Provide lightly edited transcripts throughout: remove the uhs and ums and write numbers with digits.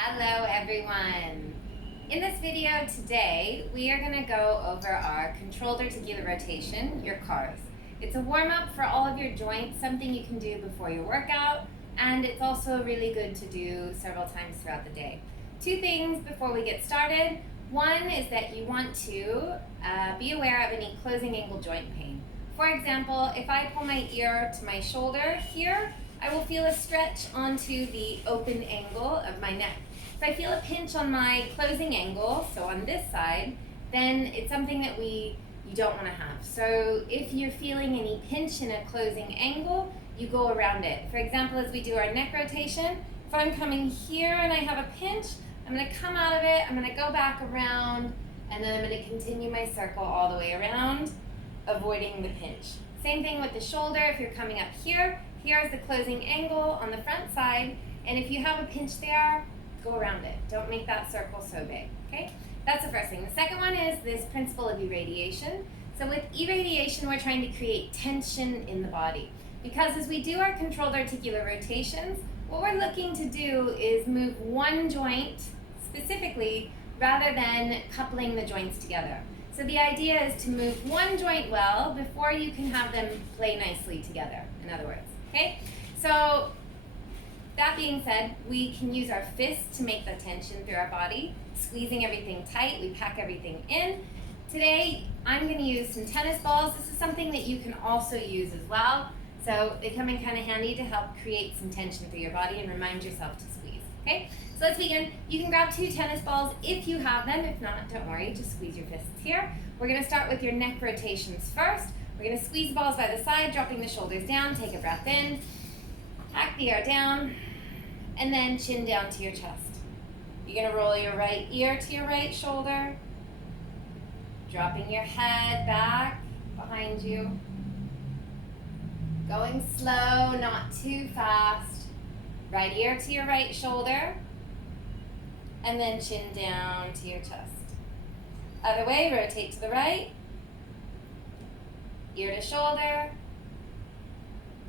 Hello everyone! In this video today, we are going to go over our controlled articular rotation, your CARs. It's a warm-up for all of your joints, something you can do before your workout, and it's also really good to do several times throughout the day. Two things before we get started. One is that you want to be aware of any closing angle joint pain. For example, if I pull my ear to my shoulder here, I will feel a stretch onto the open angle of my neck. If I feel a pinch on my closing angle, so on this side, then it's something that you don't want to have. So if you're feeling any pinch in a closing angle, you go around it. For example, as we do our neck rotation, if I'm coming here and I have a pinch, I'm going to come out of it, I'm going to go back around, and then I'm going to continue my circle all the way around, avoiding the pinch. Same thing with the shoulder. If you're coming up here, here's the closing angle on the front side, and if you have a pinch there, go around it. Don't make that circle so big, okay? That's the first thing. The second one is this principle of irradiation. So with irradiation, we're trying to create tension in the body. Because as we do our controlled articular rotations, what we're looking to do is move one joint specifically rather than coupling the joints together. So the idea is to move one joint well before you can have them play nicely together, in other words, okay? So that being said, we can use our fists to make the tension through our body, squeezing everything tight, we pack everything in. Today, I'm going to use some tennis balls. This is something that you can also use as well. So they come in kind of handy to help create some tension through your body and remind yourself to squeeze, okay? So let's begin. You can grab 2 tennis balls if you have them. If not, don't worry, just squeeze your fists here. We're going to start with your neck rotations first. We're going to squeeze the balls by the side, dropping the shoulders down. Take a breath in, pack the air down, and then chin down to your chest. You're going to roll your right ear to your right shoulder, dropping your head back behind you. Going slow, not too fast. Right ear to your right shoulder, and then chin down to your chest. Other way, rotate to the right, ear to shoulder,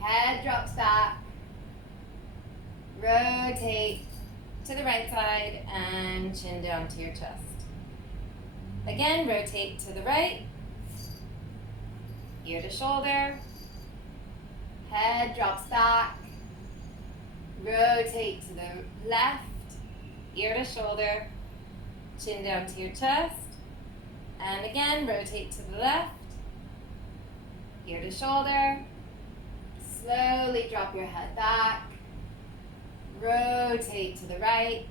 head drops back, rotate to the right side, and chin down to your chest. Again, rotate to the right, ear to shoulder, head drops back, rotate to the left, ear to shoulder, chin down to your chest, and again, rotate to the left, ear to shoulder, slowly drop your head back, rotate to the right,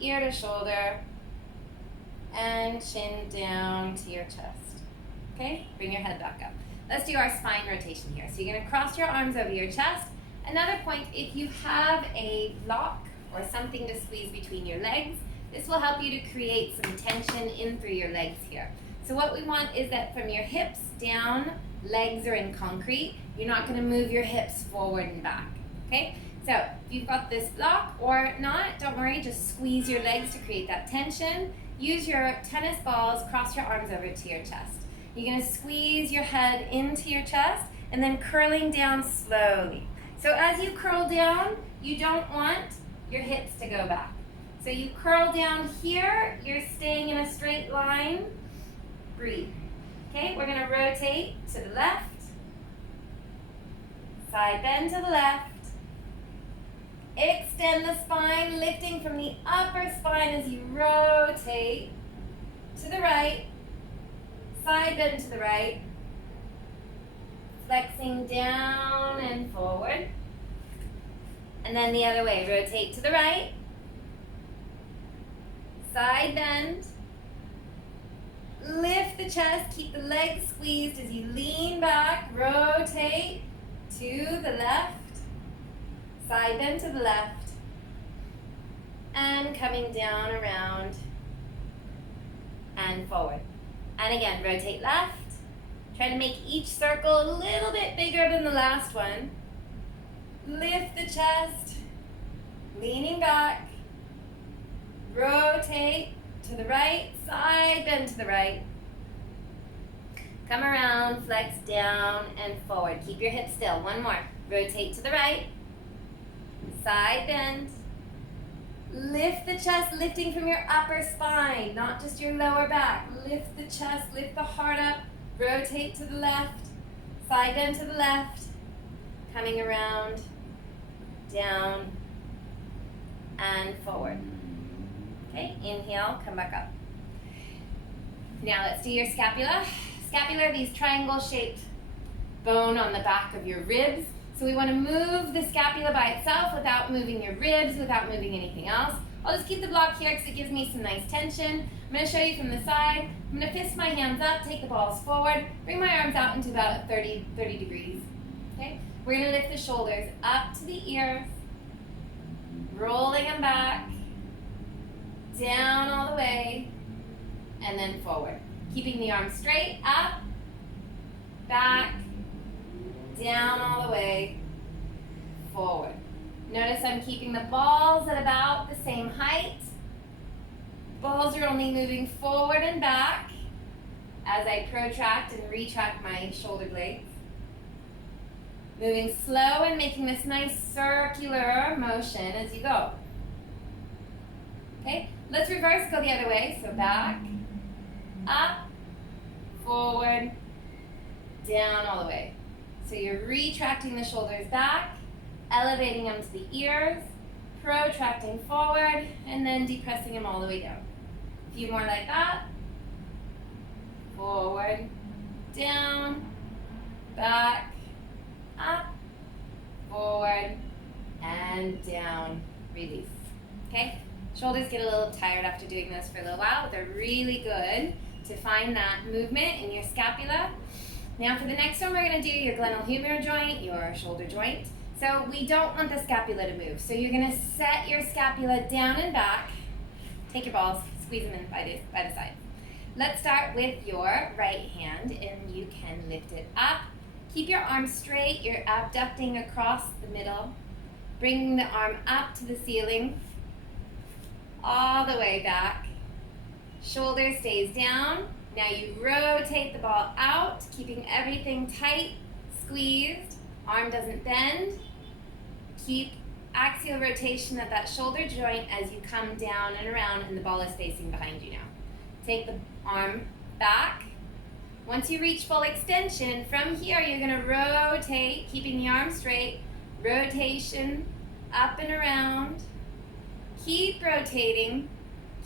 ear to shoulder, and chin down to your chest. Okay, bring your head back up. Let's do our spine rotation here. So you're going to cross your arms over your chest. Another point, if you have a block or something to squeeze between your legs, this will help you to create some tension in through your legs here. So what we want is that from your hips down, legs are in concrete. You're not going to move your hips forward and back. Okay? So if you've got this block or not, don't worry, just squeeze your legs to create that tension. Use your tennis balls, cross your arms over to your chest. You're going to squeeze your head into your chest and then curling down slowly. So as you curl down, you don't want your hips to go back. So you curl down here, you're staying in a straight line. Breathe. Okay, we're going to rotate to the left, side bend to the left. Extend the spine, lifting from the upper spine as you rotate to the right, side bend to the right, flexing down and forward, and then the other way, rotate to the right, side bend, lift the chest, keep the legs squeezed as you lean back, rotate to the left, side bend to the left, and coming down around and forward. And again, rotate left. Try to make each circle a little bit bigger than the last one. Lift the chest, leaning back, rotate to the right, side bend to the right. Come around, flex down and forward. Keep your hips still. One more. Rotate to the right, side bend, Lift the chest, lifting from your upper spine, not just your lower back. Lift the chest, lift the heart up, rotate to the left, side bend to the left, coming around, down, and forward. Okay, inhale, come back up. Now let's do your scapula. Scapula, these triangle-shaped bone on the back of your ribs. So we want to move the scapula by itself without moving your ribs, without moving anything else. I'll just keep the block here because it gives me some nice tension. I'm going to show you from the side. I'm going to fist my hands up, take the balls forward, bring my arms out into about 30 degrees. Okay? We're going to lift the shoulders up to the ears, rolling them back, down all the way, and then forward. Keeping the arms straight, up, back, down all the way, forward. Notice I'm keeping the balls at about the same height. Balls are only moving forward and back as I protract and retract my shoulder blades. Moving slow and making this nice circular motion as you go. Okay, let's reverse, go the other way. So back, up, forward, down all the way. So you're retracting the shoulders back, elevating them to the ears, protracting forward, and then depressing them all the way down. A few more like that. Forward, down, back, up, forward, and down. Release. Okay? Shoulders get a little tired after doing this for a little while, but they're really good to find that movement in your scapula. Now for the next one, we're going to do your glenohumeral joint, your shoulder joint. So we don't want the scapula to move. So you're going to set your scapula down and back. Take your balls, squeeze them in by the side. Let's start with your right hand, and you can lift it up. Keep your arm straight. You're abducting across the middle. Bring the arm up to the ceiling, all the way back. Shoulder stays down. Now you rotate the ball out, keeping everything tight, squeezed. Arm doesn't bend. Keep axial rotation at that shoulder joint as you come down and around, and the ball is facing behind you now. Take the arm back. Once you reach full extension, from here you're going to rotate, keeping the arm straight. Rotation up and around. Keep rotating.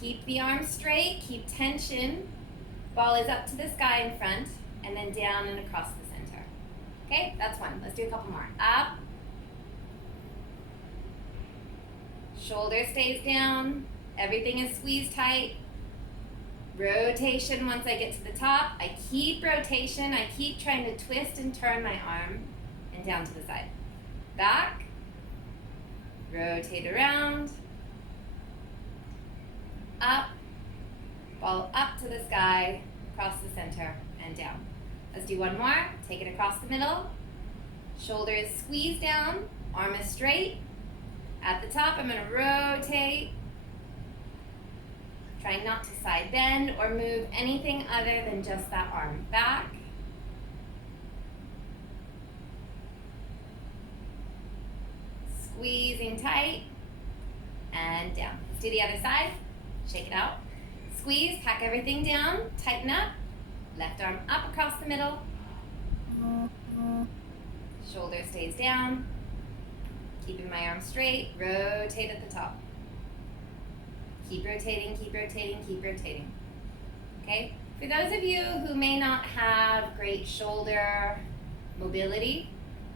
Keep the arm straight. Keep tension. Ball is up to the sky in front, and then down and across the center. Okay, that's one. Let's do a couple more. Up. Shoulder stays down. Everything is squeezed tight. Rotation once I get to the top. I keep rotation. I keep trying to twist and turn my arm, and down to the side. Back. Rotate around. Up. Ball up to the sky, across the center, and down. Let's do one more. Take it across the middle. Shoulder is squeezed down. Arm is straight. At the top, I'm going to rotate. Trying not to side bend or move anything other than just that arm. Back. Squeezing tight. And down. Let's do the other side. Shake it out. Squeeze, pack everything down, tighten up. Left arm up across the middle. Shoulder stays down. Keeping my arm straight, rotate at the top. Keep rotating, keep rotating, keep rotating. Okay? For those of you who may not have great shoulder mobility,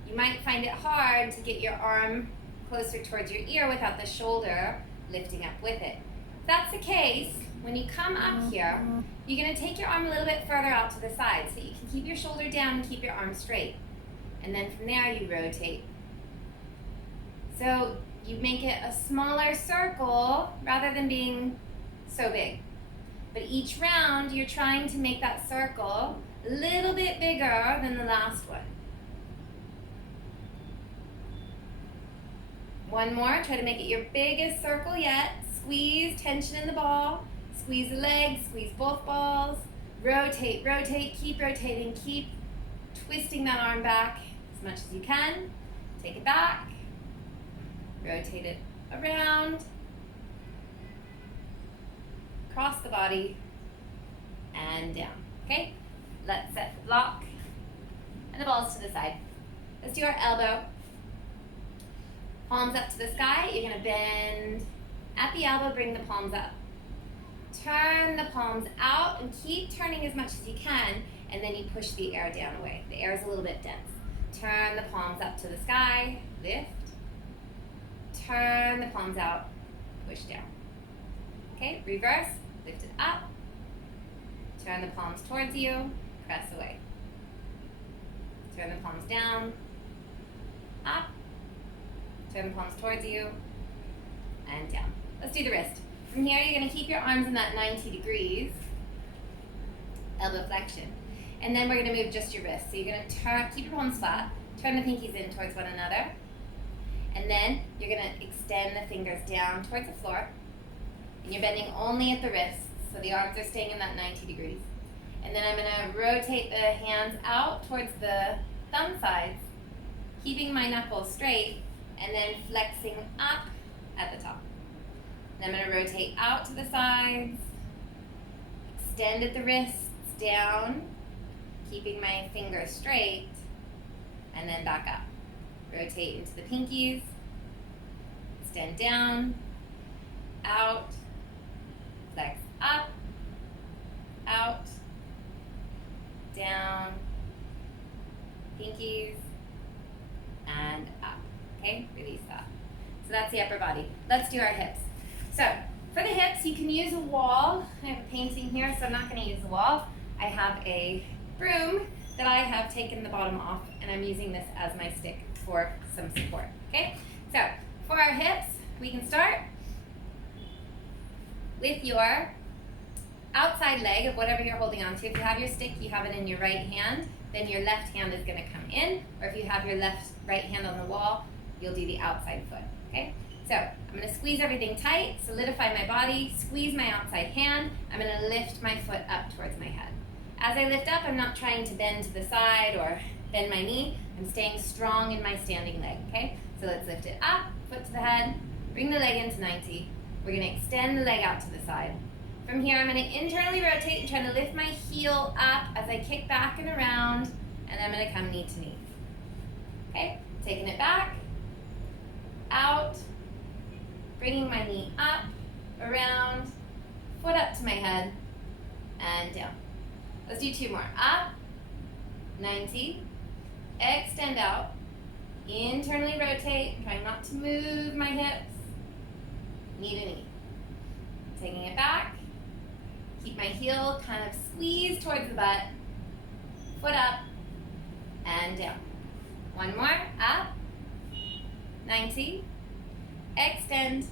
you might find it hard to get your arm closer towards your ear without the shoulder lifting up with it. If that's the case, when you come up here, you're going to take your arm a little bit further out to the side so you can keep your shoulder down and keep your arm straight. And then from there, you rotate. So you make it a smaller circle rather than being so big. But each round, you're trying to make that circle a little bit bigger than the last one. One more, try to make it your biggest circle yet. Squeeze, tension in the ball. Squeeze the legs, squeeze both balls. Rotate, rotate, keep rotating, keep twisting that arm back as much as you can. Take it back. Rotate it around. across the body and down. Okay? Let's set the block and the balls to the side. Let's do our elbow. Palms up to the sky. You're going to bend at the elbow, bring the palms up. Turn the palms out and keep turning as much as you can, and then you push the air down away. The air is a little bit dense. Turn the palms up to the sky, lift. Turn the palms out, push down. Okay, reverse, lift it up. Turn the palms towards you, press away. Turn the palms down, up. Turn the palms towards you, and down. Let's do the wrist. From here, you're going to keep your arms in that 90 degrees, elbow flexion. And then we're going to move just your wrists. So you're going to keep your palms flat, turn the pinkies in towards one another, and then you're going to extend the fingers down towards the floor, and you're bending only at the wrists, so the arms are staying in that 90 degrees. And then I'm going to rotate the hands out towards the thumb sides, keeping my knuckles straight, and then flexing up at the top. And I'm going to rotate out to the sides, extend at the wrists down, keeping my fingers straight, and then back up. Rotate into the pinkies, extend down, out, flex up, out, down, pinkies, and up. Okay, release that. So that's the upper body. Let's do our hips. So for the hips, you can use a wall. I have a painting here, so I'm not going to use the wall. I have a broom that I have taken the bottom off, and I'm using this as my stick for some support. Okay, so for our hips, we can start with your outside leg of whatever you're holding on to. If you have your stick, you have it in your right hand, then your left hand is going to come in, or if you have your right hand on the wall, you'll do the outside foot. Okay, so I'm going to squeeze everything tight, solidify my body, squeeze my outside hand. I'm going to lift my foot up towards my head. As I lift up, I'm not trying to bend to the side or bend my knee. I'm staying strong in my standing leg. Okay, so let's lift it up, foot to the head, bring the leg into 90. We're going to extend the leg out to the side. From here, I'm going to internally rotate and try to lift my heel up as I kick back and around, and then I'm going to come knee to knee. Okay, taking it back, out, bringing my knee up, around, foot up to my head, and down. Let's do two more. Up, 90, extend out, internally rotate, trying not to move my hips, knee to knee. Taking it back, keep my heel kind of squeezed towards the butt, foot up, and down. One more, up, 90, extend,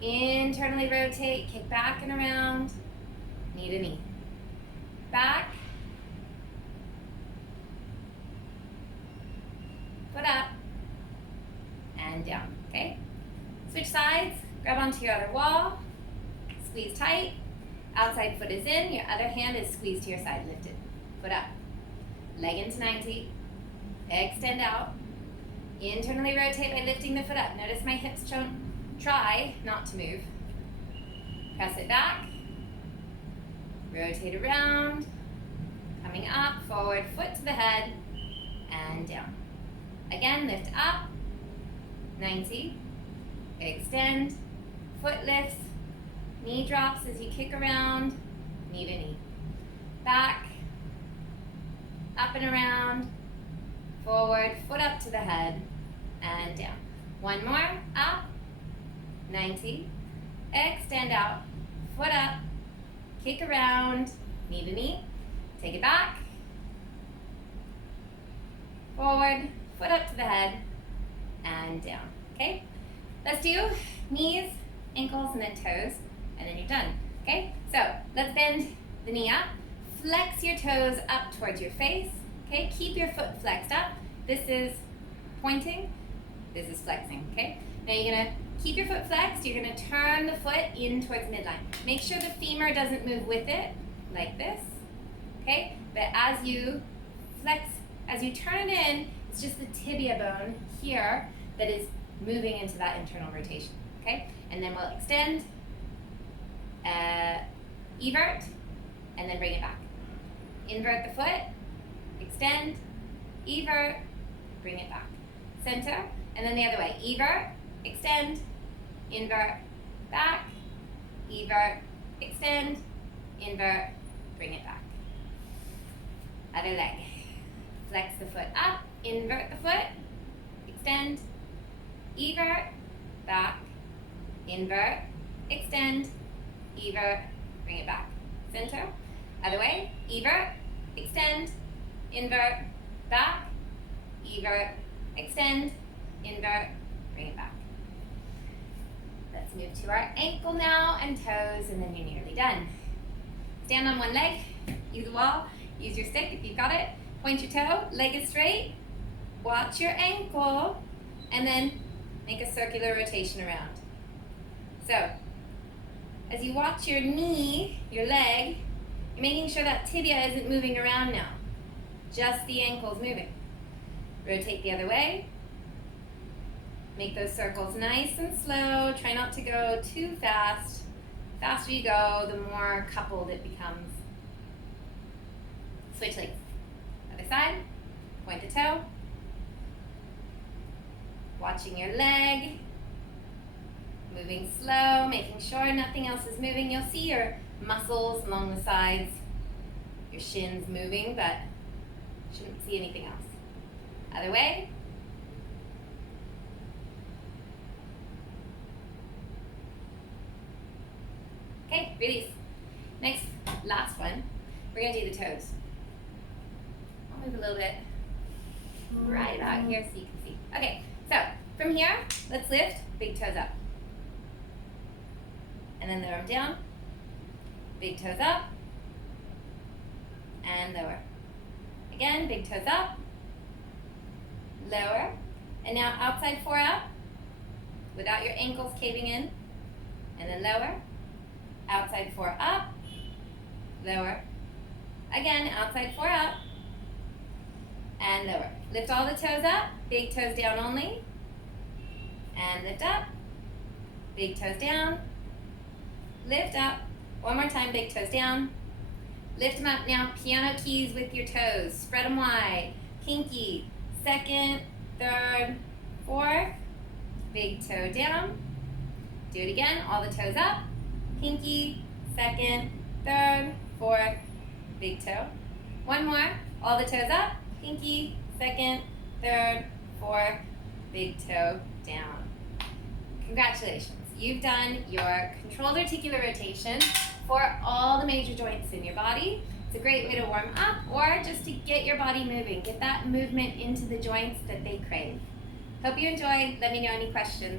internally rotate, kick back and around, knee to knee. Back, foot up, and down. Okay? Switch sides, grab onto your other wall, squeeze tight, outside foot is in, your other hand is squeezed to your side, lifted, foot up, leg into 90, extend out, internally rotate by lifting the foot up. Notice my hips try not to move. Press it back, rotate around, coming up, forward, foot to the head, and down. Again, lift up, 90, extend, foot lifts, knee drops as you kick around, knee to knee. Back, up and around, forward, foot up to the head, and down. One more, up, 90, extend out, foot up, kick around, knee to knee, take it back, forward, foot up to the head, and down. Okay? Let's do knees, ankles, and then toes, and then you're done. Okay? So let's bend the knee up, flex your toes up towards your face. Okay? Keep your foot flexed up. This is pointing, this is flexing. Okay? Now you're gonna keep your foot flexed, you're gonna turn the foot in towards midline. Make sure the femur doesn't move with it, like this. Okay? But as you flex, as you turn it in, it's just the tibia bone here that is moving into that internal rotation. Okay? And then we'll extend, Evert, and then bring it back. Invert the foot, extend, evert, bring it back. Center, and then the other way. Evert, extend, invert, back, evert, extend, invert, bring it back. Other leg. Flex the foot up, invert the foot, extend, evert, back, invert, extend, evert, bring it back. Center. Other way. Evert, extend, invert, back, evert, extend, invert, bring it back. Let's move to our ankle now and toes, and then you're nearly done. Stand on one leg, use the wall, use your stick if you've got it, point your toe, leg is straight, watch your ankle, and then make a circular rotation around. So, as you watch your knee, your leg, you're making sure that tibia isn't moving around now. Just the ankle's moving. Rotate the other way. Make those circles nice and slow. Try not to go too fast. The faster you go, the more coupled it becomes. Switch legs. Other side. Point the toe. Watching your leg. Moving slow, making sure nothing else is moving. You'll see your muscles along the sides, your shins moving, but shouldn't see anything else. Other way. Okay, release. Next, last one, we're gonna do the toes. I'll move a little bit right about here so you can see. Okay, so from here, let's lift, big toes up. And then lower them down, big toes up, and lower. Again, big toes up, lower, and now outside 4 up, without your ankles caving in, and then lower, outside 4 up, lower, again, outside 4 up, and lower. Lift all the toes up, big toes down only, and lift up, big toes down, lift up, one more time, big toes down, lift them up now, piano keys with your toes, spread them wide, pinky, second, third, fourth, big toe down, do it again, all the toes up, pinky, second, third, fourth, big toe, one more, all the toes up, pinky, second, third, fourth, big toe down. Congratulations. You've done your controlled articular rotation for all the major joints in your body. It's a great way to warm up or just to get your body moving. Get that movement into the joints that they crave. Hope you enjoyed. Let me know any questions.